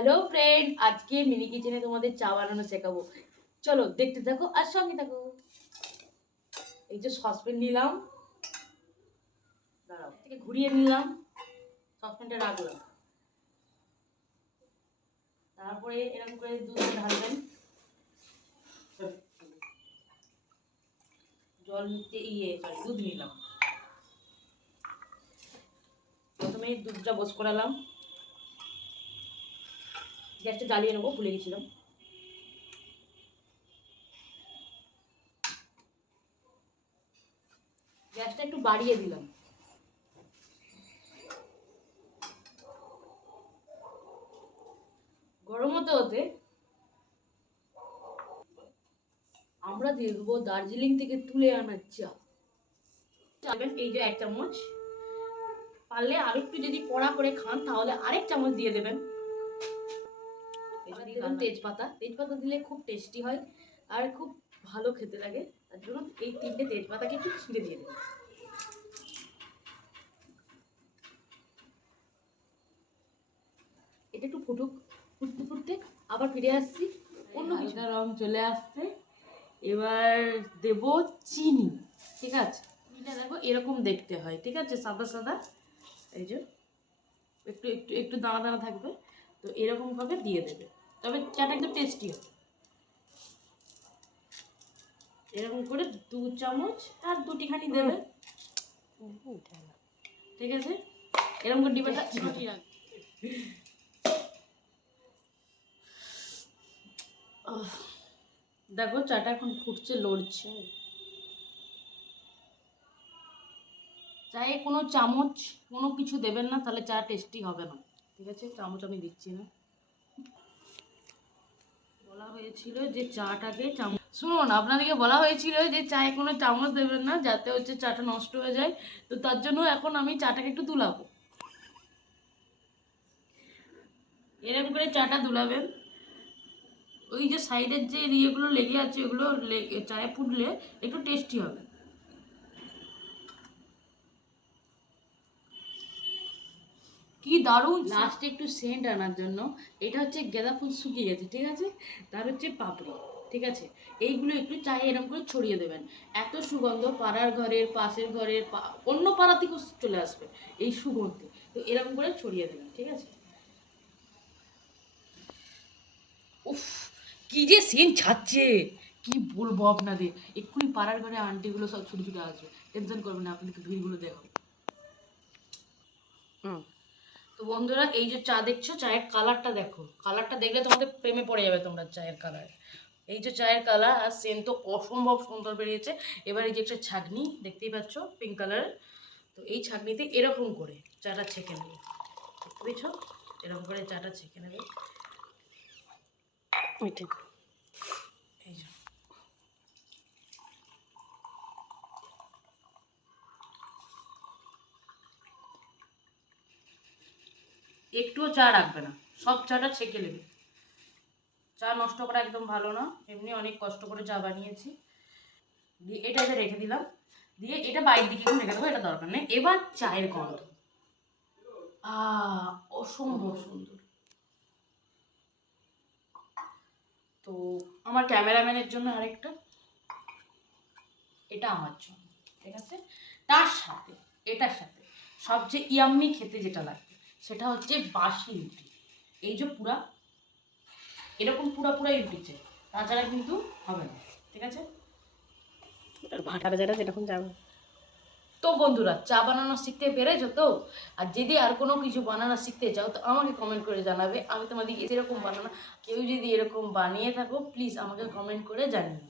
Hello friend, আজকে mini কিচেনে তোমাদের চা বানানো শেখাবো। চলো দেখতে থাকো আর সঙ্গে থাকো। এই যে সসপ্যান নিলাম, দাঁড়াও থেকে ঘুরিয়ে নিলাম, সসপ্যানটা রাখলাম। তারপরে এরকম করে দুধ ঢালবেন। জল নিতে দুধ নিলাম। প্রথমে দুধটা বস করালাম, গ্যাসটা জ্বালিয়ে নেবো, ভুলে গেছিলাম। গ্যাসটা একটু বাড়িয়ে দিলাম। গরম হতে হতে আমরা দিয়ে দেবো দার্জিলিং থেকে তুলে আনা চা। এই যে 1 চামচ, পারলে আর একটু যদি কড়া করে খান তাহলে আরেক চামচ দিয়ে দেবেন। তেজপাতা, তেজপাতা দিলে খুব টেস্টি হয় আর খুব ভালো খেতে লাগে। তার জন্য এই 3টে তেজপাতাকে একটু ছিঁড়ে দিয়ে দেবেন। এটা একটু ফুটুক, ফুটতে ফুটতে আবার ফিরে আসছি। অন্য কিছু রং চলে আসছে, এবার দেব চিনি। ঠিক আছে, চিনিটা দেখো এরকম দেখতে হয়, ঠিক আছে, সাদা সাদা। এই যে একটু একটু একটু দানা দানা থাকবে, তো এরকম ভাবে দিয়ে দেবে, তবে চাটা একটু টেস্টি হবে। এরকম করে 2 চামচ আর দুটিখানি দেবে, ঠিক আছে। এরকম করে ডিবাটা ছাঁটিয়ে রাখবে। দেখো চাটা এখন ফুটছে, লড়ছে। চায়ে কোনো চামচ কোনো কিছু দেবেন না, তাহলে চা টেস্টি হবে না, ঠিক আছে। চামচ আমি দিচ্ছি না। বলা হয়েছিল যে চাটাকে চামচ, শুনুন, আপনাদেরকে বলা হয়েছিল যে চায়ে কোনো চামচ দেবেন না, যাতে হচ্ছে চাটা নষ্ট হয়ে যায়। তো তার জন্য এখন আমি চাটাকে একটু দুলাবো। এরকম করে চাটা দুলাবেন। ওই যে সাইডের যে ইয়েগুলো লেগে আছে ওগুলো চায়ে ফুটলে একটু টেস্টি হবে। কি দারুণ! লাস্টে একটু সেন্ট আনার জন্য, এটা হচ্ছে গাঁদা ফুল শুকিয়ে গেছে, ঠিক আছে, তার হচ্ছে পাপড়ি, ঠিক আছে। এইগুলো একটু চায়ে এরকম করে ছড়িয়ে দেবেন। এত সুগন্ধ, পাড়ার ঘরের, পাশের ঘরের, অন্য পাড়া থেকেও চলে আসবে এই সুগন্ধে। তো এরকম করে ছড়িয়ে দেবেন, ঠিক আছে। উফ, কি যে সেন্ট ছাড়ছে, কি বলবো আপনাদের। এক্ষুনি পাড়ার ঘরে আন্টিগুলো সব ছুটে ছুটে আসবে, টেনশন করবেন না, আপনাদেরকে ভিড়গুলো দেখাবো। তো বন্ধুরা, এই যে চা দেখছো, চায়ের কালারটা দেখো, কালারটা দেখলে তোমাদের প্রেমে পড়ে যাবে তোমরা চায়ের কালার। এই যে চায়ের কালার আর সেন্ট তো অসম্ভব সুন্দর বেরিয়েছে। এবার এই যে একটা ছাঁকনি দেখতেই পাচ্ছ পিঙ্ক কালারের, তো এই ছাঁকনিতে এরকম করে চাটা ছেঁকে নেবে, দেখতে পেয়েছ, এরকম করে চাটা ছেঁকে নেবে। এই যে একটুও চা রাখবে না, সব চাটা ছেঁকে নেবে। চা নষ্ট করা একদম ভালো না, এমনি অনেক কষ্ট করে চা বানিয়েছি। দিয়ে এটা রেখে দিলাম, দিয়ে এটা বাইরের দিকে রেখে দেবো, এটা দরকার নেই। এবার চায়ের গন্ধ, অসম্ভব সুন্দর। তো আমার ক্যামেরাম্যানের জন্য আরেকটা, এটা আমার জন্য, ঠিক আছে। তার সাথে, এটার সাথে সবচেয়ে ইয়াম্মি খেতে যেটা লাগবে সেটা হচ্ছে বাসি রুটি। এই যে পুরা এরকম পুরা পুরাই রুটি চাই, তাছাড়া কিন্তু হবে না, ঠিক আছে। ভাটার যেটা যেরকম যাবে। তো বন্ধুরা, চা বানানো শিখতে পেরেছো তো? আর যদি আর কোনো কিছু বানানো শিখতে চাও তো আমাকে কমেন্ট করে জানাবে, আমি তোমাদের এরকম বানানো, কেউ যদি এরকম বানিয়ে থাকো প্লিজ আমাকে কমেন্ট করে জানিও।